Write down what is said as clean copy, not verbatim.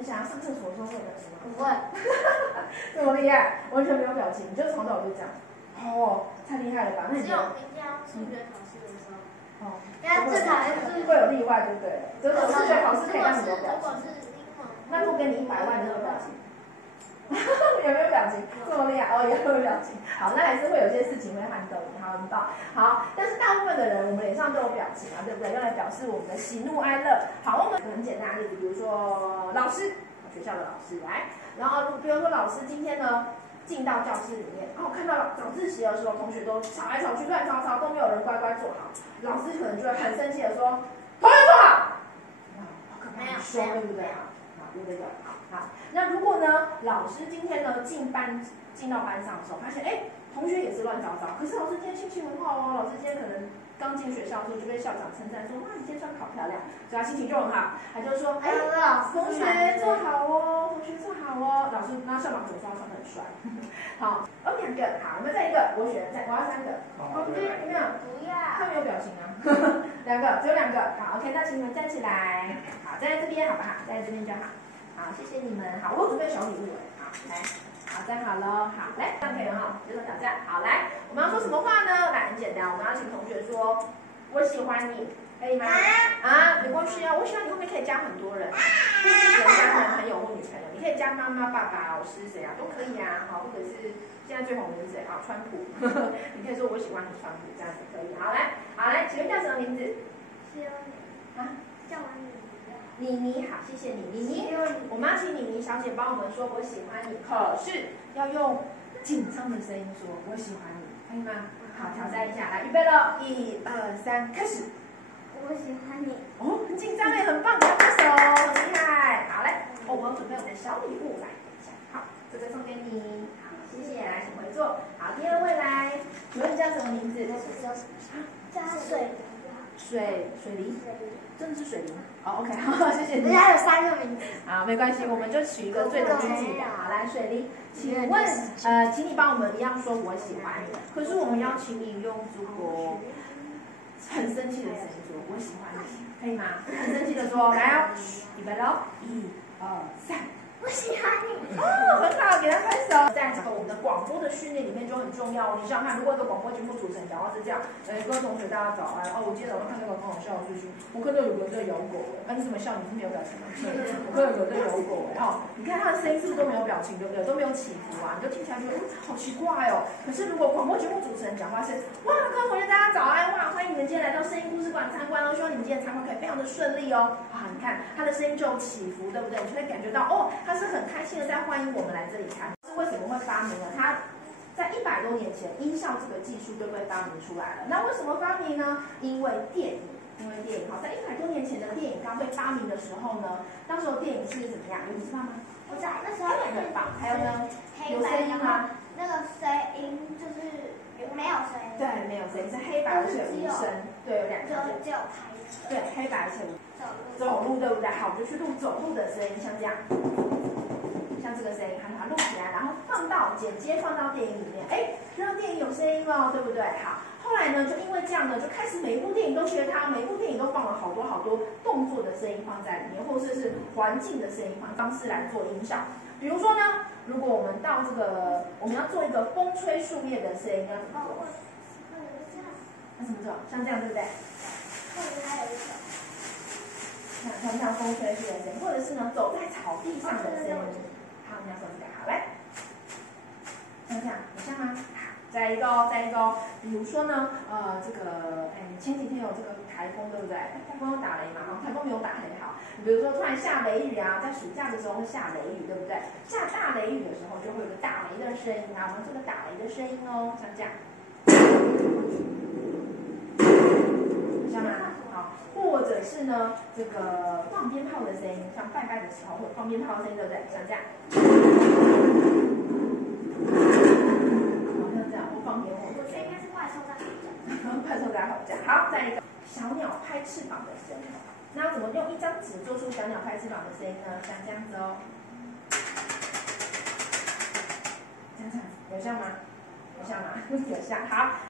你想要上厕所的时候会有表情吗？不会。这么厉害，完全没有表情，你就从头到尾就这样。哦，太厉害了吧？那你只有明天要数学考试的时候。哦，因为这才是会有例外，对不对？就是数学考试可以让你有表情。如果是英文，那如果给你100万，你有表情？有没有表情？这么厉害哦，有没有表情？好，那还是会有些事情会撼动你，好，很棒。好，但是大部分的人，我们脸上都有表情啊，对不对？用来表示我们的喜怒哀乐。好，我们很简单的例子，比如说老师，学校的老师来，然后比如说老师今天呢进到教室里面，然后看到早自习的时候，同学都吵来吵去，乱吵吵，都没有人乖乖坐好，老师可能就会很生气的说：“同学坐好。”哇，好可怕，很凶，对不对啊？对不对？好，那如果呢，老师今天呢进到班上的时候，发现同学也是乱糟糟，可是老师今天心情很好哦，老师今天可能刚进学校的时候就被校长称赞说，哇，你今天穿好漂亮，所以他心情就很好，他就说，同学坐好哦，同学坐好哦，老师那校长总说他穿得很帅，好，2个，好，我们再一个，我要3个，有没有？不要，他没有表情啊，2个，只有2个，好 ，OK， 那请你们站起来，好，站在这边好不好？站在这边就好。好，谢谢你们。好，我有准备小礼物好，来，好，站好了，好，来，这样可以了哈，接受挑战。好，来，我们要说什么话呢？来，很简单，我们要请同学说，我喜欢你，可以吗？没关系啊，我喜欢你后面可以加很多人，不一定只能加男朋友或女朋友，你可以加妈妈、爸爸、老师谁啊都可以啊，好，或者是现在最红的是谁啊？川普，你可以说我喜欢你川普，这样子可以。好，来，请问叫什么名字？希望你啊，叫完你。妮妮好，谢谢你，妮妮。我们要请妮妮小姐帮我们说我喜欢你，可是要用紧张的声音说我喜欢你，可以吗？好，挑战一下，来，预备了，1、2、3，开始。我喜欢你。哦，很紧张哎，很棒，拍拍手，很厉害。好嘞，我们准备我们的小礼物来，好，这个送给你，好，谢谢，来，请回座。好，第2位来，请问你叫什么名字？加水。水梨，真的是水梨。好 ，OK， 好，谢谢你。人家有3个名字。好，没关系，我们就取一个最能记的。好，来，水梨，请问请你帮我们一样说我喜欢你，可是我们要请你用这个很生气的声音说我喜欢你，可以吗？很生气的说，来哦，预备喽，1、2、3。我喜欢你哦，很好，给他拍手。在这个我们的广播的训练里面就很重要哦。你想想看，如果一个广播节目主持人讲话是这样，各位同学大家早安。哦，我今天早上看那个很好笑的事情，我看到有个人在咬狗你怎么笑？你是没有表情吗？我看到有个人在咬狗哦，你看他的声音是不是都没有表情，对不对？都没有起伏啊，你就听起来觉得好奇怪哦。可是如果广播节目主持人讲话是，哇，各位同学大家早安，哇，欢迎你们今天来到声音故事馆参观哦，希望你们今天参观可以非常的顺利哦。啊，你看他的声音就有起伏，对不对？你就会感觉到哦。他是很开心的在欢迎我们来这里看，是为什么会发明呢？他在100多年前，音效这个技术就被发明出来了。那为什么发明呢？因为电影好，在100多年前的电影刚被发明的时候呢，当时的电影是怎么样？你知道吗？不知道，那时候很棒。还有呢？有声音吗？那个声音就是没有声音。对，没有声音，是黑白而且无声。对，有2条线。只有拍。对，黑白而且无声。走路对不对？好，我们就去录走路的声音，像这样。像这个声音，把它录起来，然后剪接放到电影里面，让电影有声音了，对不对？好，后来呢，就因为这样呢，就开始每一部电影都学它，每一部电影都放了好多动作的声音放在里面，或者是环境的声音方式来做音效。比如说呢，如果我们到我们要做一个风吹树叶的声音，要怎么做？那怎么做？像这样，对不对？或者还有一种，像风吹树叶的声音，或者是呢，走在草地上的声音。好，你要说这个，好来，像这样，有像吗？好，再一个哦，比如说呢，前几天有这个台风，对不对？台风有打雷嘛？台风没有打很好。比如说突然下雷雨啊，在暑假的时候会下雷雨，对不对？下大雷雨的时候就会有个打雷的声音啊，我们这个打雷的声音哦，像这样，像吗？好，或者是呢，这个放鞭炮的声音，像拜拜的时候会有放鞭炮的声音，对不对？像这样。好像这样，或放烟火。我觉得应该是怪兽在吼叫。怪兽在吼叫。好，再一个小鸟拍翅膀的声音。那要怎么用1张纸做出小鸟拍翅膀的声音呢？像这样子哦。这样有像吗？有像吗？有像。好，